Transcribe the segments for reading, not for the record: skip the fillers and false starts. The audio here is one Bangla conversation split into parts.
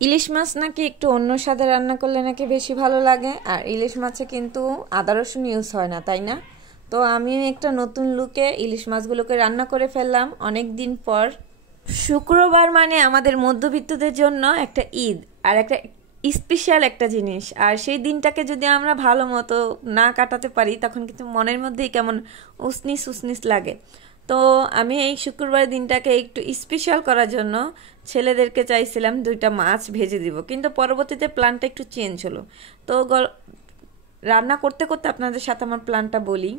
ইলিশ মাছ নাকি একটু অন্য স্বাদে রান্না করলে নাকি বেশি ভালো লাগে, আর ইলিশ মাছে কিন্তু আদা রসুন ইউজ হয় না, তাই না? তো আমি একটা নতুন লুকে ইলিশ মাছগুলোকে রান্না করে ফেললাম অনেক দিন পর। শুক্রবার মানে আমাদের মধ্যবিত্তদের জন্য একটা ঈদ, আর একটা স্পেশাল একটা জিনিস। আর সেই দিনটাকে যদি আমরা ভালো মতো না কাটাতে পারি তখন কিন্তু মনের মধ্যেই কেমন উসনিস উসনিস লাগে। তো আমি এই শুক্রবার দিনটাকে একটু স্পেশাল করার জন্য ছেলেদেরকে চাইছিলাম 2টা মাছ ভেজে দিব, কিন্তু পরবর্তীতে প্ল্যানটা একটু চেঞ্জ হলো। তো রান্না করতে করতে আপনাদের সাথে আমার প্ল্যানটা বলি।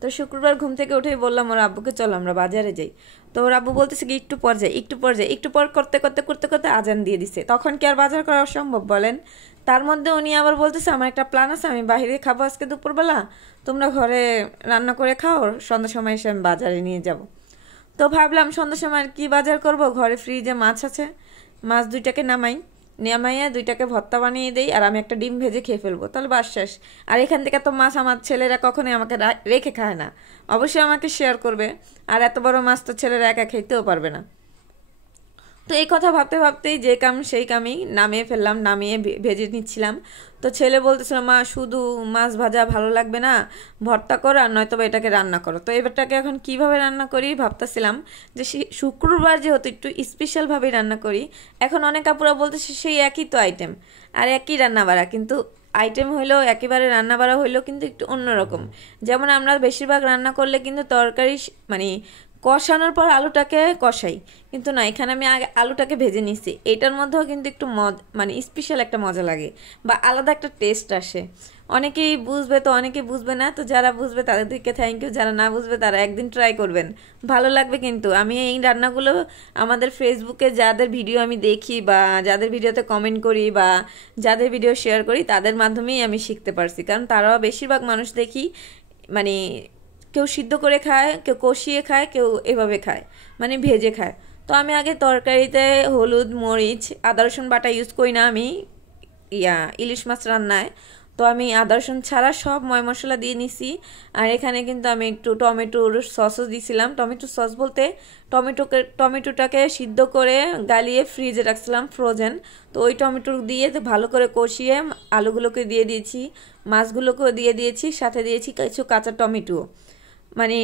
তো শুক্রবার ঘুম থেকে উঠেই বললাম ওর আব্বুকে, চলো আমরা বাজারে যাই। তো ওর আব্বু বলতেছে কি একটু পর যাই, একটু পর যাই, একটু পর করতে করতে করতে করতে আজান দিয়ে দিছে। তখন কি আর বাজার করা সম্ভব বলেন? তার মধ্যে উনি আবার বলতেছে আমার একটা প্ল্যান আছে, আমি বাইরে খাবো আজকে দুপুরবেলা, তোমরা ঘরে রান্না করে খাও, সন্ধ্যার সময় এসে আমি বাজারে নিয়ে যাব। তো ভাবলাম সন্ধ্যার সময় আর কি বাজার করব, ঘরে ফ্রিজে মাছ আছে, মাছ 2টাকে নামাইয়া 2টাকে ভর্তা বানিয়ে দেই, আর আমি একটা ডিম ভেজে খেয়ে ফেলবো, তাহলে বাস শেষ। আর এখান থেকে তো মাছ আমার ছেলেরা কখনোই আমাকে রেখে খায় না, অবশ্যই আমাকে শেয়ার করবে। আর এত বড় মাছ তো ছেলেরা একা খেতেও পারবে না। তো এই কথা ভাবতে ভাবতেই যে কাম সেই কামই নামিয়ে ফেললাম, নামিয়ে ভেজে নিচ্ছিলাম। তো ছেলে বলতেছিল মা শুধু মাছ ভাজা ভালো লাগবে না, ভর্তা করো আর নয়তো বা এটাকে রান্না করো। তো এবারটাকে এখন কিভাবে রান্না করি ভাবতেছিলাম, যে শুক্রবার যেহেতু একটু স্পেশালভাবেই রান্না করি। এখন অনেক আপুরা বলতেছে সেই একই তো আইটেম আর একই রান্না বাড়া, কিন্তু আইটেম হইলেও একেবারে রান্না বাড়া হইলেও কিন্তু একটু অন্যরকম। যেমন আমরা বেশিরভাগ রান্না করলে কিন্তু তরকারি মানে কষানোর পর আলুটাকে কষাই, কিন্তু না, এখানে আমি আগে আলুটাকে ভেজে নিছি। এটার মধ্যেও কিন্তু একটু মানে স্পেশাল একটা মজা লাগে বা আলাদা একটা টেস্ট আসে। অনেকেই বুঝবে, তো অনেকেই বুঝবে না। তো যারা বুঝবে তাদেরকে থ্যাংক ইউ, যারা না বুঝবে তারা একদিন ট্রাই করবেন, ভালো লাগবে। কিন্তু আমি এই রান্নাগুলো আমাদের ফেসবুকে যাদের ভিডিও আমি দেখি বা যাদের ভিডিওতে কমেন্ট করি বা যাদের ভিডিও শেয়ার করি তাদের মাধ্যমেই আমি শিখতে পারছি, কারণ তারাও বেশিরভাগ মানুষ দেখি মানে কেউ সিদ্ধ করে খায়, কেউ কষিয়ে খায়, কেউ এভাবে খায় মানে ভেজে খায়। তো আমি আগে তরকারিতে হলুদ মরিচ আদা রসুন বাটা ইউজ করি না আমি ইলিশ মাছ রান্নায়। তো আমি আদা রসুন ছাড়া সব ময় মশলা দিয়ে নিছি। আর এখানে কিন্তু আমি একটু টমেটোর সসও দিয়েছিলাম। টমেটো সস বলতে টমেটোটাকে সিদ্ধ করে গালিয়ে ফ্রিজে রাখছিলাম ফ্রোজেন। তো ওই টমেটো দিয়ে ভালো করে কষিয়ে আলুগুলোকে দিয়ে দিয়েছি, মাছগুলোকেও দিয়ে দিয়েছি, সাথে দিয়েছি কিছু কাঁচা টমেটো, মানে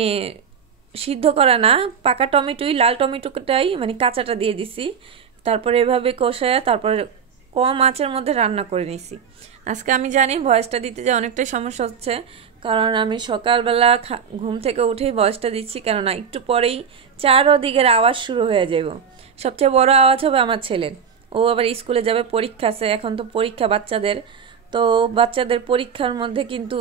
সিদ্ধ করা না, পাকা টমেটোই, লাল টমেটোটাই মানে কাঁচাটা দিয়ে দিছি। তারপরে এভাবে কষায় তারপরে কম আঁচের মধ্যে রান্না করে নিছি। আজকে আমি জানি ভয়েসটা দিতে যে অনেকটাই সমস্যা হচ্ছে, কারণ আমি সকালবেলা ঘুম থেকে উঠেই ভয়েসটা দিচ্ছি, কেননা একটু পরেই চারদিকের আওয়াজ শুরু হয়ে যাব। সবচেয়ে বড় আওয়াজ হবে আমার ছেলের, ও আবার স্কুলে যাবে, পরীক্ষা আছে, এখন তো পরীক্ষা বাচ্চাদের। তো বাচ্চাদের পরীক্ষার মধ্যে কিন্তু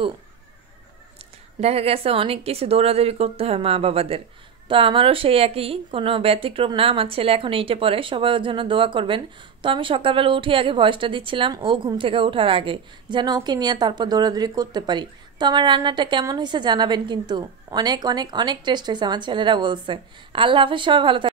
দেখা গেছে অনেক কিছু দৌড়াদৌড়ি করতে হয় মা বাবাদের। তো আমারও সেই একই, কোনো ব্যতিক্রম না। আমার ছেলে এখন 8-এ পড়ে, সবাই ওর জন্য দোয়া করবেন। তো আমি সকালবেলা উঠে আগে ভয়েসটা দিচ্ছিলাম ও ঘুম থেকে ওঠার আগে, যেন ওকে নিয়ে তারপর দৌড়াদৌড়ি করতে পারি। তো আমার রান্নাটা কেমন হয়েছে জানাবেন কিন্তু, অনেক অনেক অনেক টেস্ট হয়েছে, আমার ছেলেরা বলছে। আল্লাহ হাফেজ, সবাই ভালো থাকবেন।